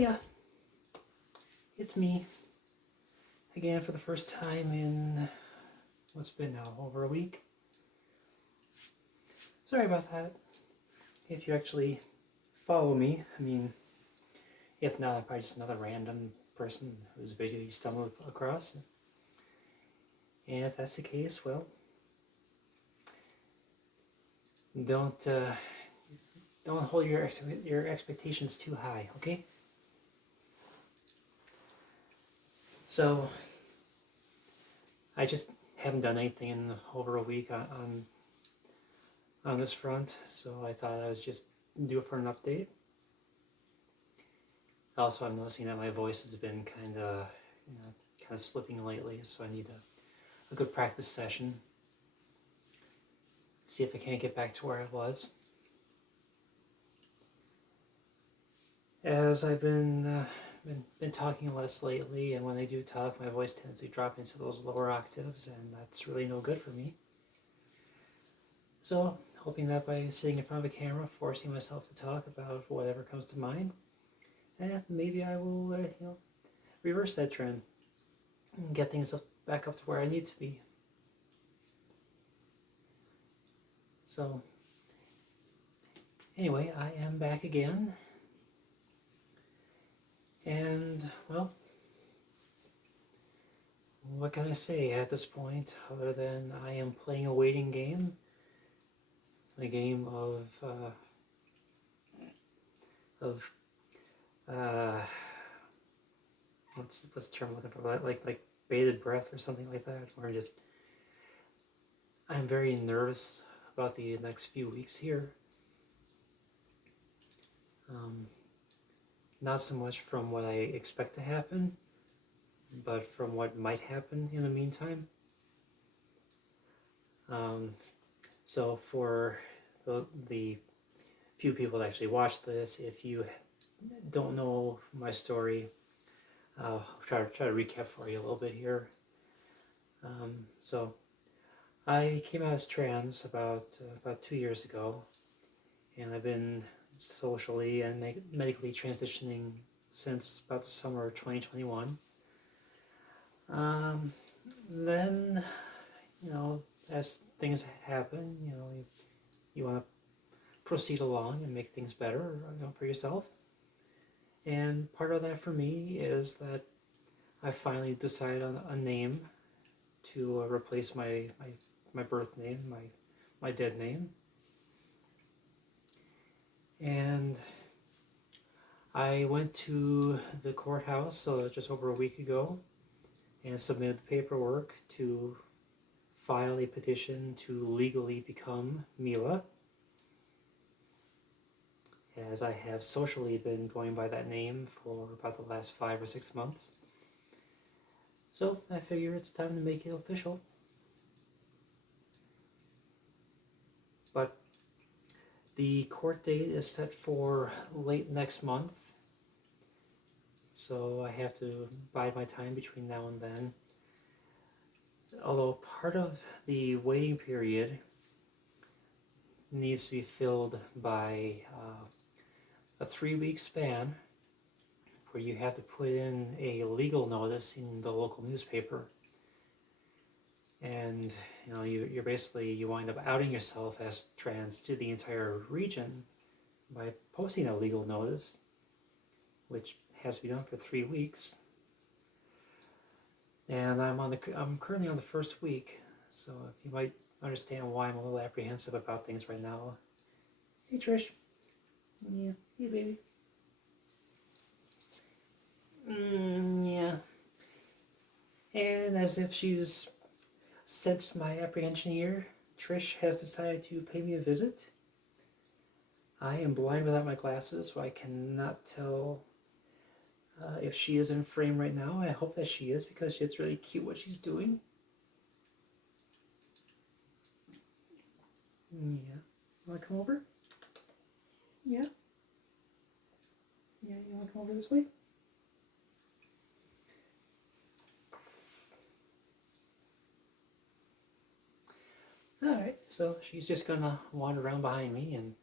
Hiya, it's me again for the first time in what's been now over a week. Sorry about that. If you actually follow me, I mean, if not, I'm probably just another random person whose video you stumbled across. And if that's the case, well, don't hold your expectations too high, okay? So, I just haven't done anything in over a week on this front, so I thought I was just do it for an update. Also, I'm noticing that my voice has been kind of slipping lately, so I need a good practice session. See if I can't get back to where I was. As I've been talking less lately, and when I do talk, my voice tends to drop into those lower octaves, and that's really no good for me. So, hoping that by sitting in front of a camera, forcing myself to talk about whatever comes to mind, maybe I will, reverse that trend and get things back up to where I need to be. So, anyway, I am back again. And, well, what can I say at this point other than I am playing a waiting game? A game of what's the term I'm looking for? Like bated breath or something like that, where I'm very nervous about the next few weeks here. Not so much from what I expect to happen, but from what might happen in the meantime. So for the few people that actually watch this, if you don't know my story, I'll try to recap for you a little bit here. So I came out as trans about 2 years ago, and I've been socially and medically transitioning since about the summer of 2021. Then, as things happen, you want to proceed along and make things better, for yourself. And part of that for me is that I finally decided on a name to replace my birth name, my dead name. And I went to the courthouse just over a week ago and submitted the paperwork to file a petition to legally become Mila, as I have socially been going by that name for about the last 5 or 6 months. So I figure it's time to make it official. But the court date is set for late next month, so I have to bide my time between now and then. Although part of the waiting period needs to be filled by a 3-week span where you have to put in a legal notice in the local newspaper. And you're basically, you wind up outing yourself as trans to the entire region by posting a legal notice, which has to be done for 3 weeks. And I'm currently on the first week, so you might understand why I'm a little apprehensive about things right now. Hey Trish. Yeah, hey baby. Yeah. And as if she's sensed my apprehension here, Trish has decided to pay me a visit. I am blind without my glasses, so I cannot tell if she is in frame right now. I hope that she is, because it's really cute what she's doing. Yeah. You want to come over? Yeah? Yeah, you want to come over this way? Alright, so she's just gonna wander around behind me and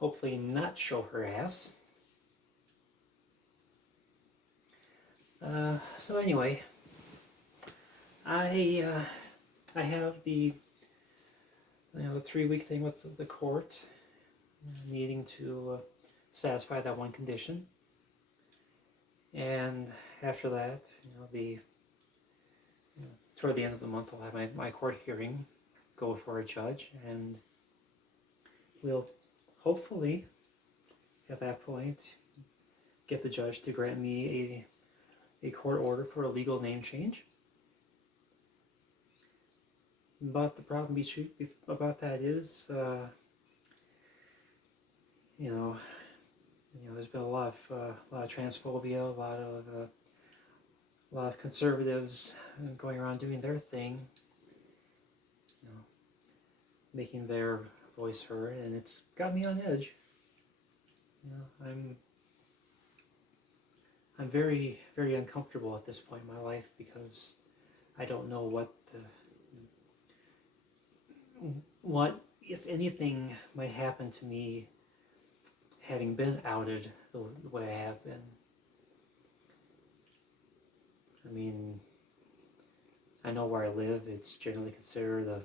hopefully not show her ass. So anyway, I I have the 3-week thing with the court needing to satisfy that one condition, and after that, toward the end of the month, I'll have my court hearing, go for a judge, and we'll hopefully at that point get the judge to grant me a court order for a legal name change. But the problem about that is, there's been a lot of transphobia, a lot of conservatives going around doing their thing, making their voice heard, and it's got me on edge. I'm very, very uncomfortable at this point in my life because I don't know what, if anything, might happen to me having been outed the way I have been. I mean, I know where I live. It's generally considered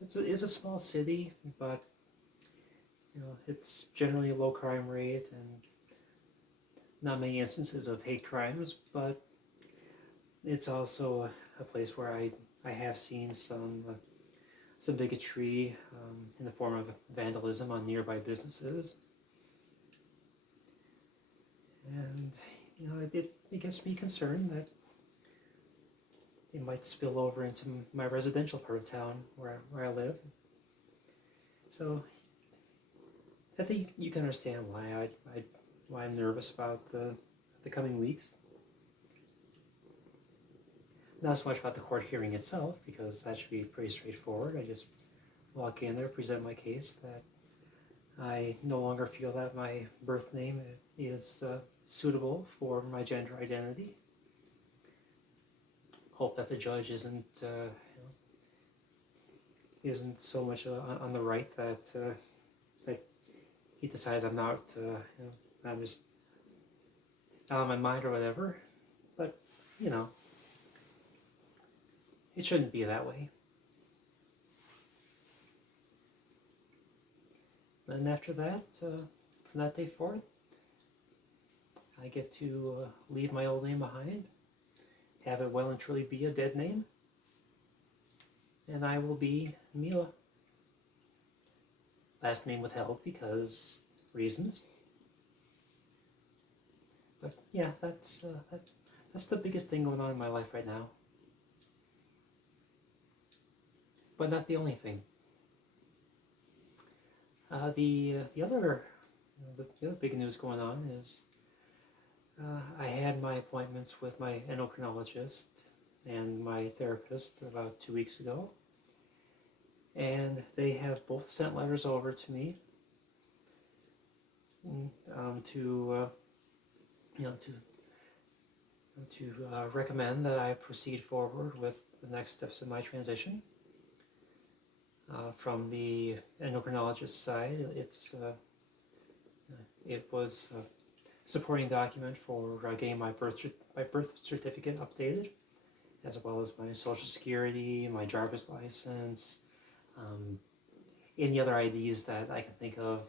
it's a small city, but it's generally a low crime rate and not many instances of hate crimes, but it's also a place where I have seen some bigotry in the form of vandalism on nearby businesses, and it gets me concerned that it might spill over into my residential part of town where I live. So I think you can understand why I'm nervous about the coming weeks. Not so much about the court hearing itself, because that should be pretty straightforward. I just walk in there, present my case that I no longer feel that my birth name is suitable for my gender identity. Hope that the judge isn't so much on the right that he decides I'm not I'm just out of my mind or whatever. But it shouldn't be that way. Then after that, from that day forth, I get to leave my old name behind, have it well and truly be a dead name, and I will be Mila. Last name withheld because reasons. But yeah, that's the biggest thing going on in my life right now. But not the only thing. The other big news going on is I had my appointments with my endocrinologist and my therapist about 2 weeks ago, and they have both sent letters over to me to recommend that I proceed forward with the next steps in my transition. From the endocrinologist side, it was a supporting document for getting my birth certificate updated, as well as my social security, my driver's license, any other IDs that I can think of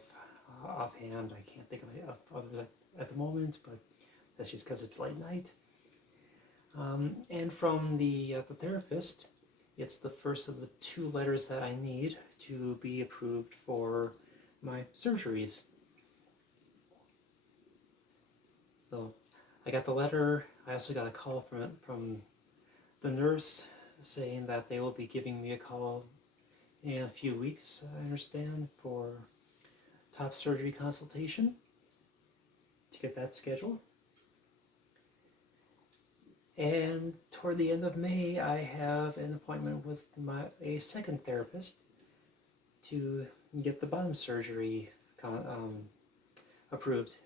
offhand. I can't think of other at the moment, but that's just because it's late night. And from the therapist, it's the first of the 2 letters that I need to be approved for my surgeries. So I got the letter. I also got a call from the nurse saying that they will be giving me a call in a few weeks, I understand, for top surgery consultation to get that scheduled. And toward the end of May, I have an appointment with a second therapist to get the bottom surgery approved.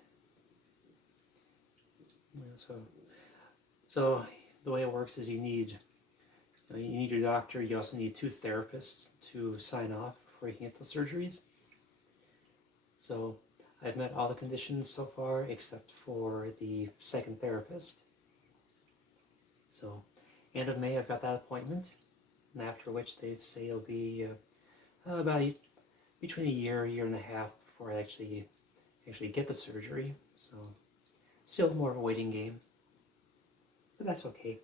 So the way it works is you need your doctor. You also need 2 therapists to sign off before you can get the surgeries. So I've met all the conditions so far except for the second therapist. So, end of May, I've got that appointment, and after which they say it'll be about between a year and a half before I actually get the surgery. So, still more of a waiting game, but that's okay,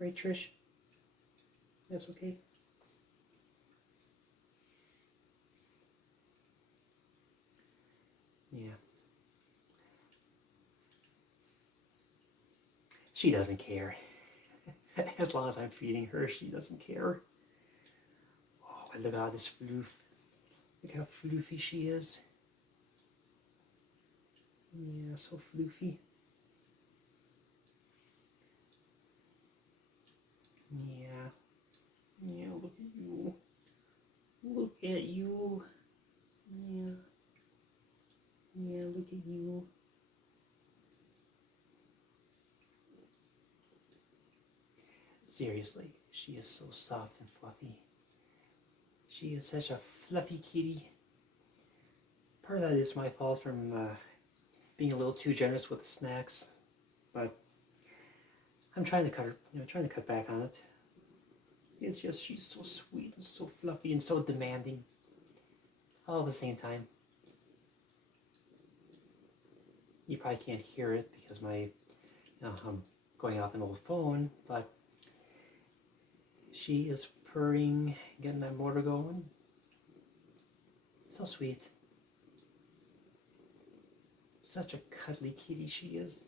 right, Trish? That's okay. Yeah. She doesn't care. As long as I'm feeding her, she doesn't care. Oh, and look at this floof. Look how floofy she is. Yeah, so floofy. Yeah. Yeah, look at you. Look at you. Yeah. Yeah, look at you. Seriously, she is so soft and fluffy. She is such a fluffy kitty. Part of that is my fault from being a little too generous with the snacks, but I'm trying to trying to cut back on it. It's just she's so sweet and so fluffy and so demanding, all at the same time. You probably can't hear it because I'm going off an old phone, but she is purring, getting that motor going. So sweet. Such a cuddly kitty she is.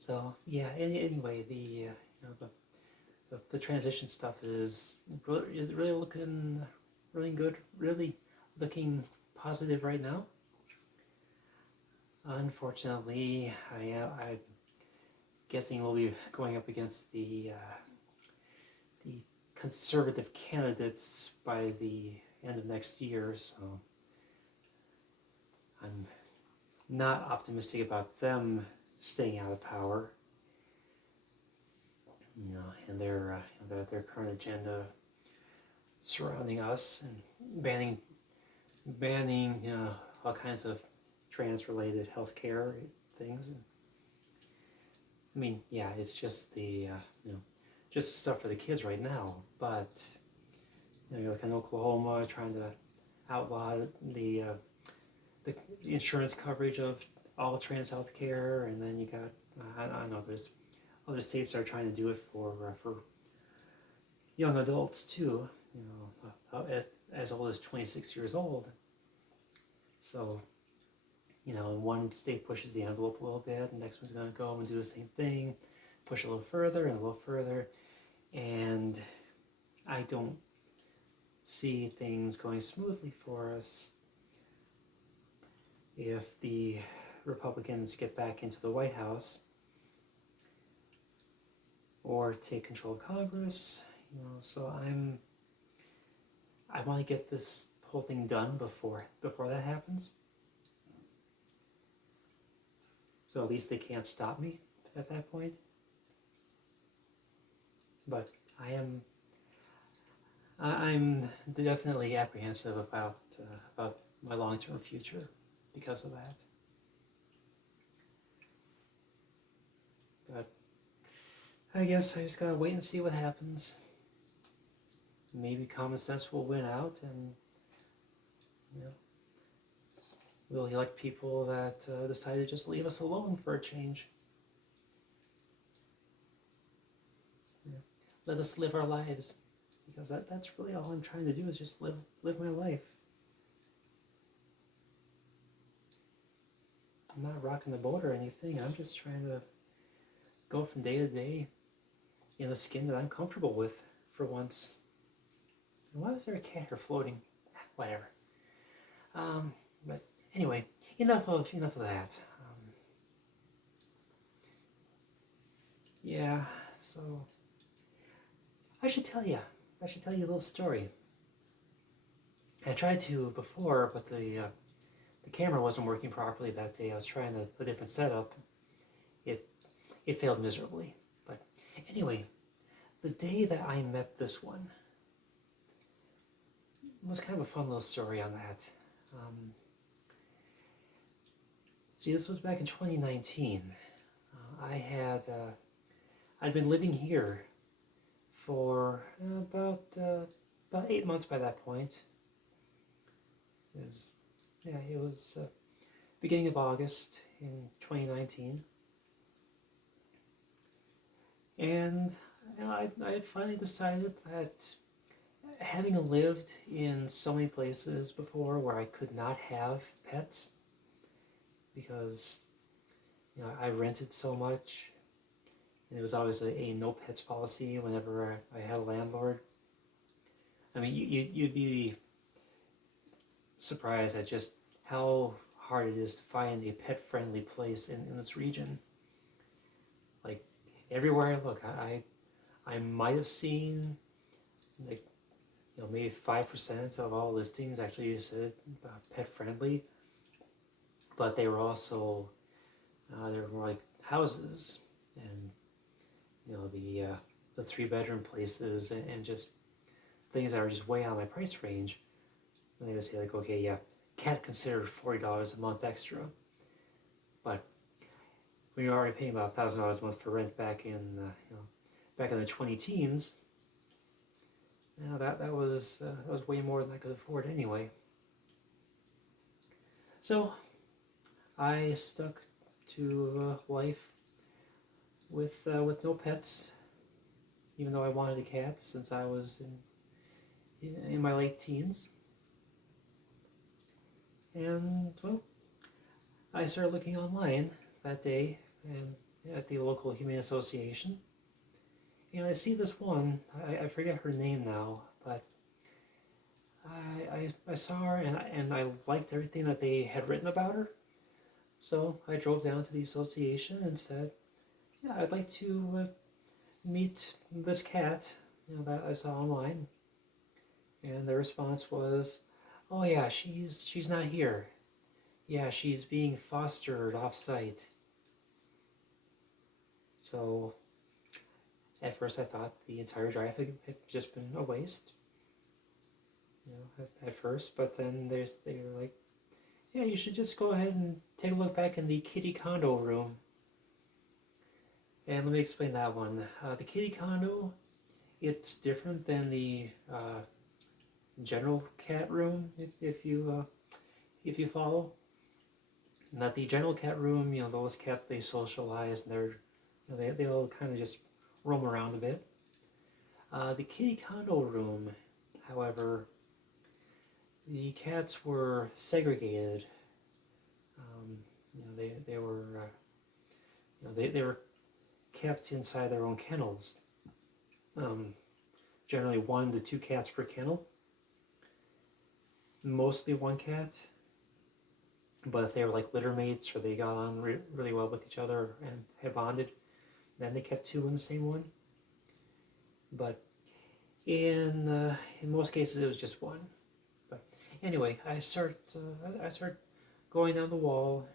So yeah. Anyway, the transition stuff is really looking really good. Really looking positive right now. Unfortunately, I'm guessing we'll be going up against the conservative candidates by the end of next year, so I'm not optimistic about them staying out of power. And their current agenda surrounding us and banning all kinds of trans-related healthcare things. I mean, yeah, it's just the just the stuff for the kids right now. But like in Oklahoma, trying to outlaw the insurance coverage of all trans health care, and then you got I know there's other states that are trying to do it for young adults too. As old as 26 years old. So, one state pushes the envelope a little bit, the next one's going to go and do the same thing, push a little further and a little further, and I don't see things going smoothly for us if the Republicans get back into the White House or take control of Congress. So I want to get this whole thing done before that happens. So at least they can't stop me at that point. But I'm definitely apprehensive about my long-term future because of that. But I guess I just gotta wait and see what happens. Maybe common sense will win out, and we'll elect people that decide to just leave us alone for a change. Let us live our lives, because that's really all I'm trying to do is just live my life. I'm not rocking the boat or anything. I'm just trying to go from day to day in a skin that I'm comfortable with for once. And why is there a cat here floating? Whatever. But anyway, enough of that. Yeah. So I should tell you a little story. I tried to before, but the camera wasn't working properly that day. I was trying a different setup. It failed miserably. But anyway, the day that I met this one was kind of a fun little story on that. See, this was back in 2019. I'd been living here for about 8 months by that point. It was beginning of August in 2019, and I had finally decided that, having lived in so many places before where I could not have pets because I rented so much, and it was always a no pets policy whenever I had a landlord. I mean, you'd be surprised at just how hard it is to find a pet-friendly place in this region. Like, everywhere I look, I might have seen, like, maybe 5% of all listings actually said pet-friendly, but they were also they were more like houses, and the 3-bedroom places, and just things that are just way out of my price range. And they would say, like, okay, yeah, cat considered $40 a month extra, but when you're already paying about $1,000 a month for rent back in the 20 teens, that was way more than I could afford anyway. So I stuck to life with no pets, even though I wanted a cat since I was in my late teens. And well, I started looking online that day and at the local humane association, and I see this one. I forget her name now, but I saw her, and I liked everything that they had written about her. So I drove down to the association and said, yeah, I'd like to meet this cat that I saw online. And the response was, oh yeah, she's not here. Yeah, she's being fostered off-site. So at first I thought the entire drive had just been a waste, at first, but then they were like, yeah, you should just go ahead and take a look back in the kitty condo room. And let me explain that one. The kitty condo, it's different than the general cat room, if you follow. Not the general cat room, those cats, they socialize, and they'll kind of just roam around a bit. The kitty condo room, however, the cats were segregated. They were they were kept inside their own kennels. Generally 1 to 2 cats per kennel. Mostly 1 cat, but if they were like litter mates or they got on really well with each other and had bonded, then they kept 2 in the same one. But in most cases it was just 1. But anyway, I start going down the wall,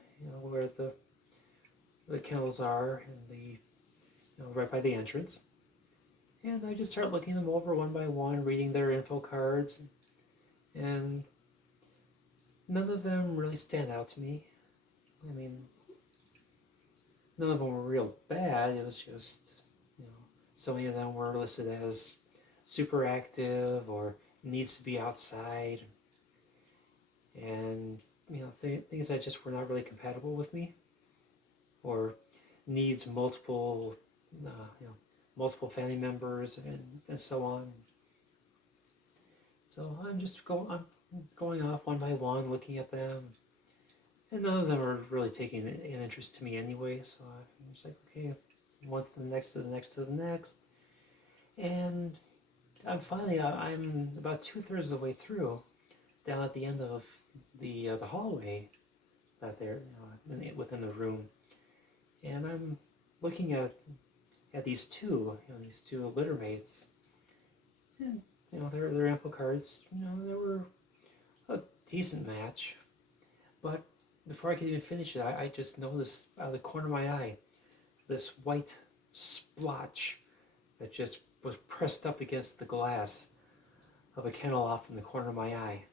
where the kennels are, and the right by the entrance, and I just start looking them over one by one, reading their info cards, and none of them really stand out to me. I mean, none of them were real bad. It was just, so many of them were listed as super active or needs to be outside, and things that just were not really compatible with me, or needs multiple family members, and so on. So I'm going off one by one, looking at them, and none of them are really taking an interest to me anyway. So I'm just like, okay, one to the next, to the next, to the next, and I'm about 2/3 of the way through, down at the end of the hallway that they're within the room, and I'm looking at these two litter mates, and their info cards, they were a decent match, but before I could even finish it, I just noticed out of the corner of my eye this white splotch that just was pressed up against the glass of a kennel off in the corner of my eye.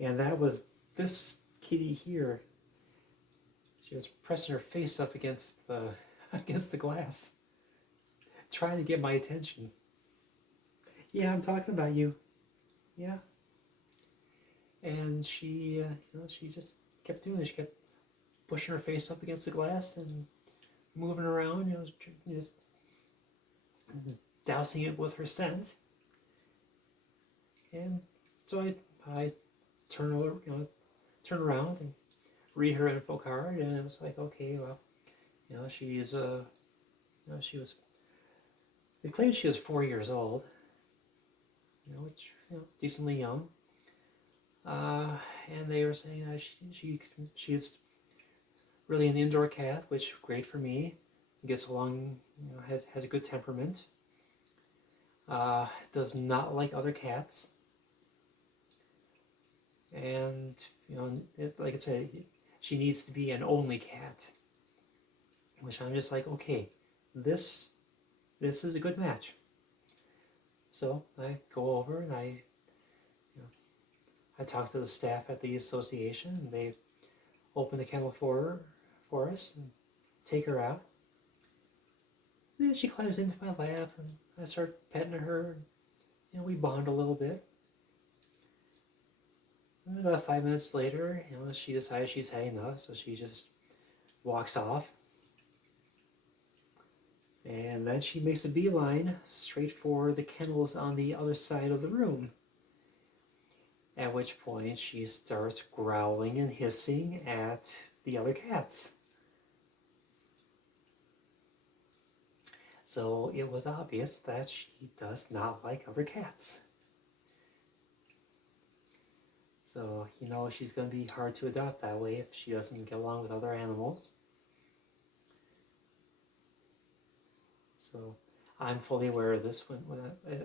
And that was this kitty here she was pressing her face up against the against the glass, trying to get my attention. Yeah, I'm talking about you. Yeah. And she, she just kept doing it. She kept pushing her face up against the glass and moving around, just dousing it with her scent. And so I turn over, turn around and read her info card, and it was like, okay, well, she's she was. They claimed she was 4 years old, which decently young. And they were saying she's really an indoor cat, which great for me. Gets along, has a good temperament. Does not like other cats, and like I said, she needs to be an only cat. Which I'm just like, okay, this is a good match. So I go over and I talk to the staff at the association, and they open the kennel for us and take her out. And then she climbs into my lap, and I start petting her, and we bond a little bit. And about 5 minutes later, she decides she's had enough, so she just walks off. And then she makes a beeline straight for the kennels on the other side of the room. At which point she starts growling and hissing at the other cats. So it was obvious that she does not like other cats. So she's going to be hard to adopt that way if she doesn't get along with other animals. So I'm fully aware of this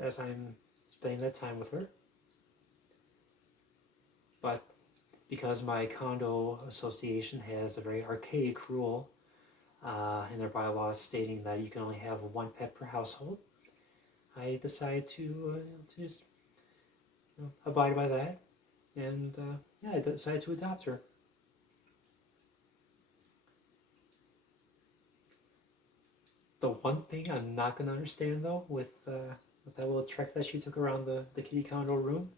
as I'm spending that time with her. But because my condo association has a very archaic rule in their bylaws stating that you can only have one pet per household, I decide to just abide by that, and I decided to adopt her. The one thing I'm not going to understand, though, with that little trek that she took around the kitty condo room,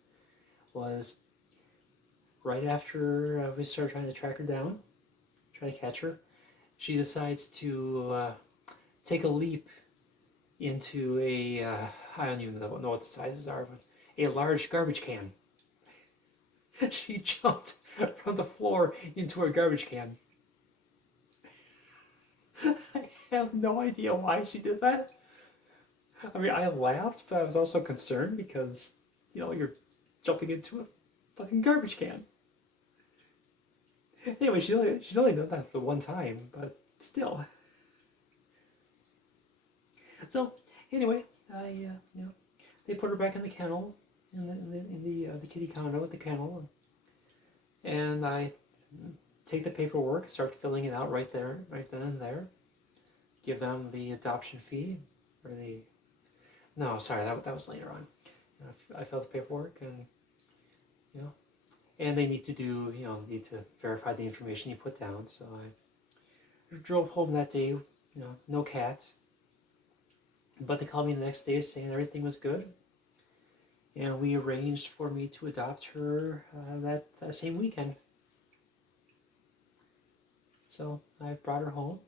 was right after we started trying to track her down, try to catch her, she decides to take a leap into a, I don't even know what the sizes are, but a large garbage can. She jumped from the floor into a garbage can. I have no idea why she did that. I mean, I laughed, but I was also concerned because, you're jumping into a fucking garbage can. Anyway, she's only done that the one time, but still. So anyway, they put her back in the kennel, in the kitty condo at the kennel, and I take the paperwork, start filling it out right then and there. Give them the adoption fee, or no, sorry, that was later on. I filled the paperwork, and and they need to verify the information you put down. So I drove home that day, no cats. But they called me the next day saying everything was good, and we arranged for me to adopt her that same weekend. So I brought her home,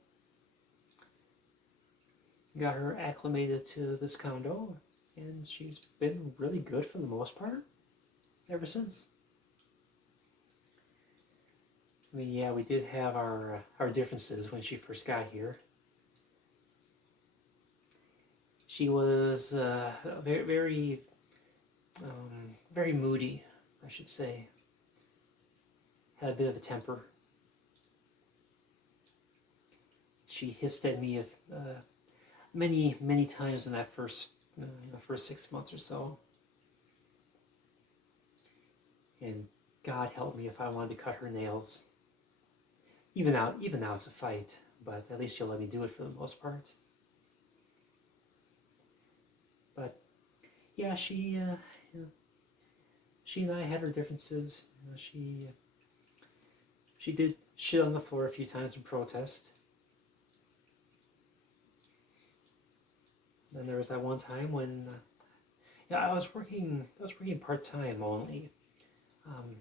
got her acclimated to this condo, and she's been really good for the most part ever since. I mean, yeah, we did have our differences when she first got here. She was very moody, I should say. Had a bit of a temper. She hissed at me many times in that first 6 months or so. And God help me if I wanted to cut her nails. Even now it's a fight, but at least she'll let me do it for the most part. But yeah, she and I had her differences. She She did shit on the floor a few times in protest. Then there was that one time when, yeah, I was working part time only, um,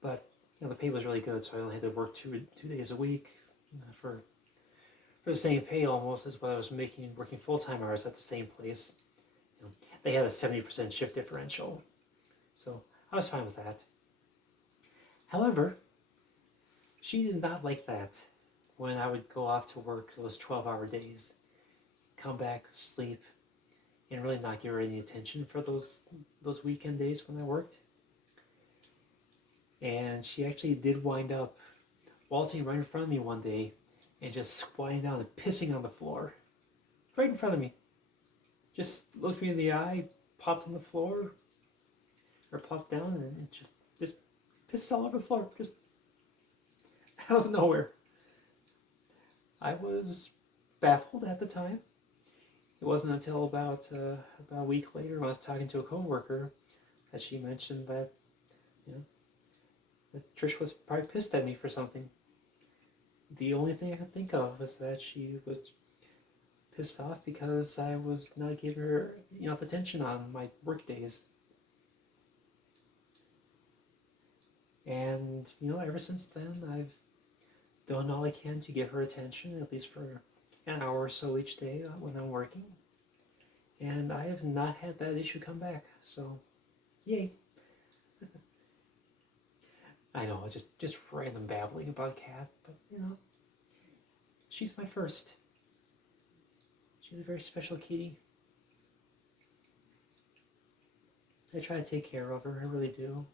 but the pay was really good, so I only had to work 2 days a week for the same pay almost as what I was making working full time hours at the same place. They had a 70% shift differential, so I was fine with that. However, she did not like that when I would go off to work those 12-hour days, come back, sleep, and really not give her any attention for those weekend days when I worked. And she actually did wind up waltzing right in front of me one day and just squatting down and pissing on the floor. Right in front of me. Just looked me in the eye, popped on the floor, or plopped down, and just pissed all over the floor. Just out of nowhere. I was baffled at the time. It wasn't until about a week later when I was talking to a coworker that she mentioned that, that Trish was probably pissed at me for something. The only thing I could think of was that she was pissed off because I was not giving her enough attention on my work days. And, ever since then, I've done all I can to give her attention, at least for an hour or so each day when I'm working. And I have not had that issue come back, so yay. I know, it's just random babbling about a cat, but she's my first. She's a very special kitty. I try to take care of her, I really do.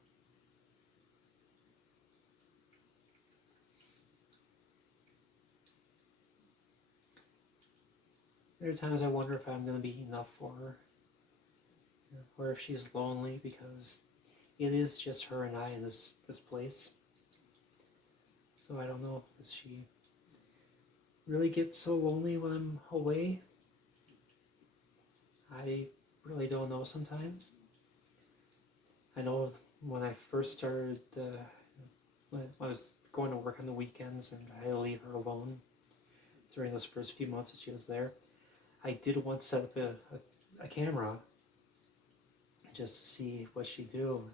There are times I wonder if I'm going to be enough for her, or if she's lonely, because it is just her and I in this place. So I don't know, does she really get so lonely when I'm away? I really don't know sometimes. I know when I first started, when I was going to work on the weekends and I had to leave her alone during those first few months that she was there, I did once set up a camera just to see what she'd do.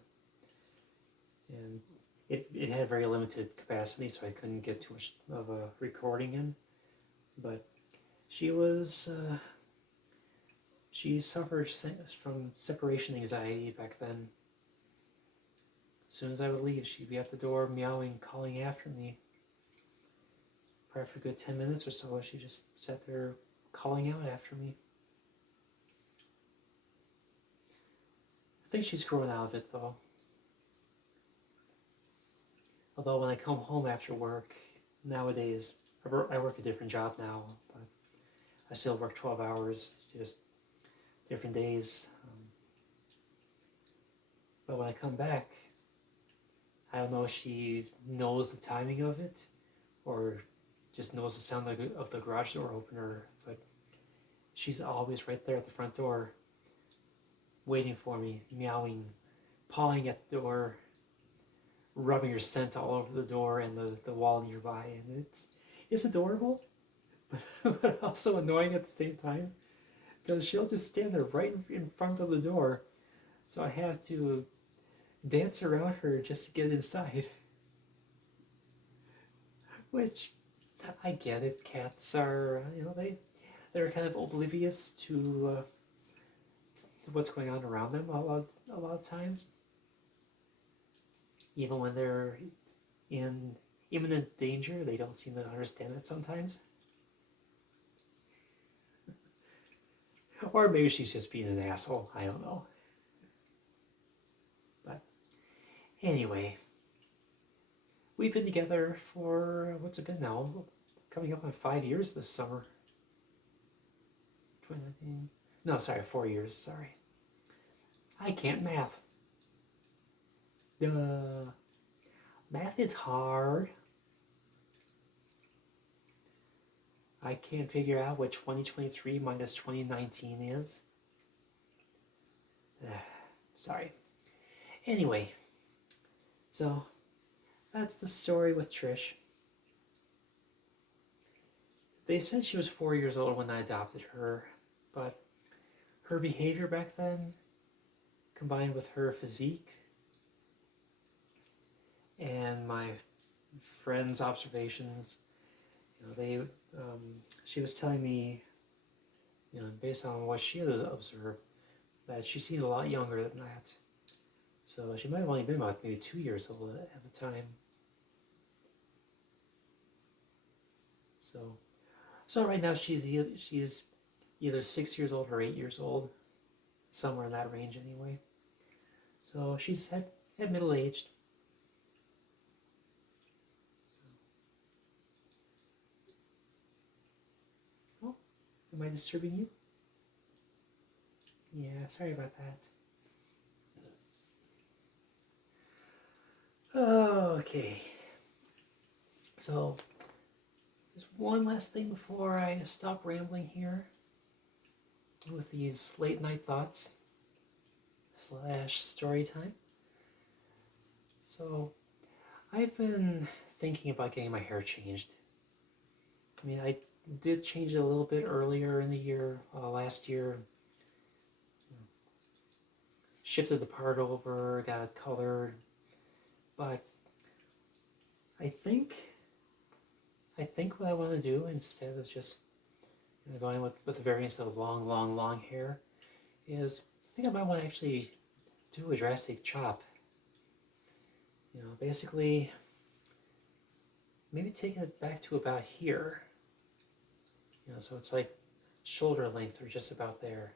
And it had very limited capacity, so I couldn't get too much of a recording in. But she suffered from separation anxiety back then. As soon as I would leave, she'd be at the door meowing, calling after me. Probably for a good 10 minutes or so, she just sat there calling out after me. I think she's growing out of it, though. Although when I come home after work, nowadays, I work a different job now, but I still work 12 hours, just different days. But when I come back, I don't know if she knows the timing of it, or just knows the sound of the garage door opener, but she's always right there at the front door, waiting for me, meowing, pawing at the door, rubbing her scent all over the door and the wall nearby, and it's adorable, but also annoying at the same time, because she'll just stand there right in front of the door, so I have to dance around her just to get inside. Which, I get it, cats are, they're kind of oblivious to what's going on around them a lot of times. Even when they're in imminent danger, they don't seem to understand it sometimes. Or maybe she's just being an asshole, I don't know. But anyway, we've been together for, what's it been now? Coming up on 5 years this summer. 2019. No, sorry, 4 years, sorry. I can't math. Duh. Math is hard. I can't figure out what 2023 minus 2019 is. Sorry. Anyway, so that's the story with Trish. They said she was 4 years old when I adopted her, but her behavior back then, combined with her physique and my friends' observations, she was telling me, based on what she had observed, that she seemed a lot younger than that. So she might have only been about maybe 2 years old at the time. So right now she is either 6 years old or 8 years old, somewhere in that range anyway. So she's at middle aged. Oh, am I disturbing you? Yeah, sorry about that. Okay. So there's one last thing before I stop rambling here with these late night thoughts / story time. So I've been thinking about getting my hair changed. I mean, I did change it a little bit earlier in the year, last year. Shifted the part over, got it colored, but I think what I want to do, instead of just going with the variance of long hair, is I think I might want to actually do a drastic chop. Basically, maybe taking it back to about here. So it's like shoulder length or just about there.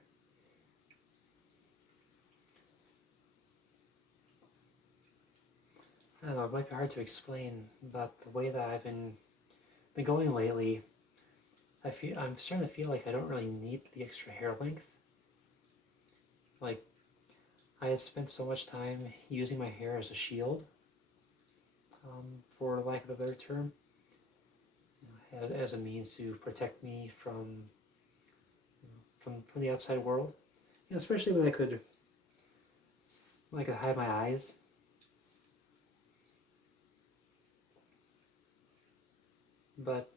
I don't know, it might be hard to explain, but the way that I've been going lately, I'm starting to feel like I don't really need the extra hair length. Like, I had spent so much time using my hair as a shield, for lack of a better term, as a means to protect me from the outside world. Especially when I could hide my eyes. But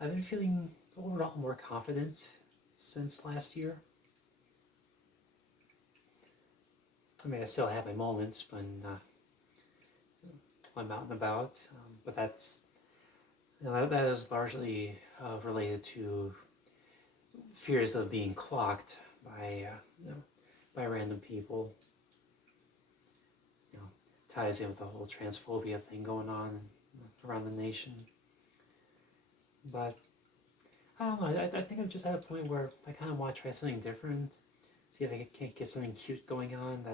I've been feeling overall more confident since last year. I mean, I still have my moments when I'm out and about, but that is largely related to fears of being clocked by random people. Ties in with the whole transphobia thing going on around the nation. But I don't know. I think I'm just at a point where I kind of want to try something different. See if I can't get something cute going on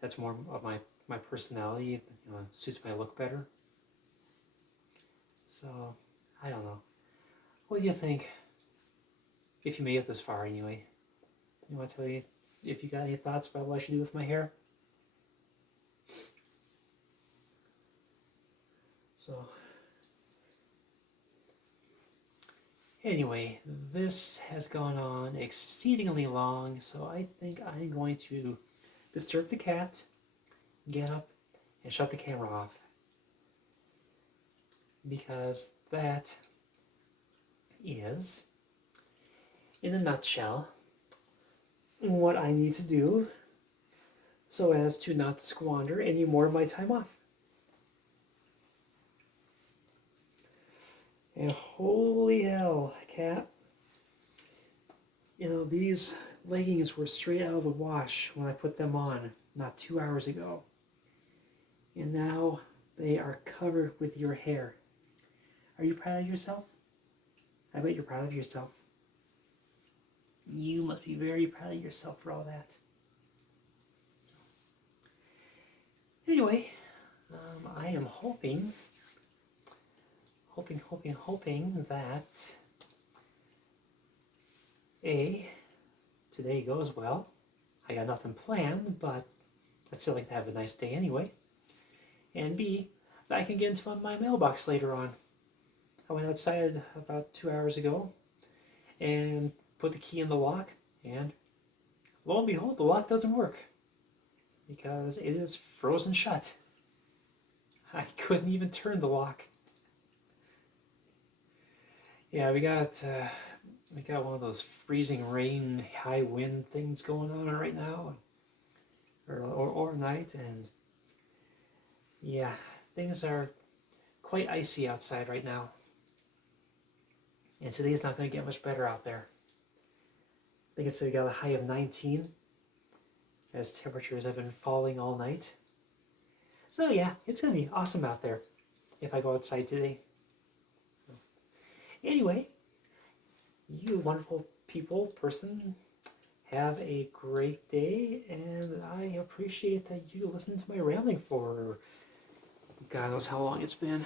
that's more of my personality. Suits my look better. So I don't know. What do you think? If you made it this far, anyway, you want to tell me if you got any thoughts about what I should do with my hair? So. Anyway, this has gone on exceedingly long, so I think I'm going to disturb the cat, get up, and shut the camera off. Because that is, in a nutshell, what I need to do so as to not squander any more of my time off. And holy hell, cat. These leggings were straight out of the wash when I put them on not 2 hours ago. And now they are covered with your hair. Are you proud of yourself? I bet you're proud of yourself. You must be very proud of yourself for all that. Anyway, I am hoping that today goes well. I got nothing planned, but I'd still like to have a nice day anyway. And B, that I can get into my mailbox later on. I went outside about 2 hours ago and put the key in the lock, and lo and behold, the lock doesn't work because it is frozen shut. I couldn't even turn the lock. Yeah, we got one of those freezing rain, high wind things going on right now, or night, and yeah, things are quite icy outside right now. And today's not going to get much better out there. I think we got a high of 19 as temperatures have been falling all night. So yeah, it's going to be awesome out there if I go outside today. Anyway, you wonderful person, have a great day, and I appreciate that you listened to my rambling for God knows how long it's been.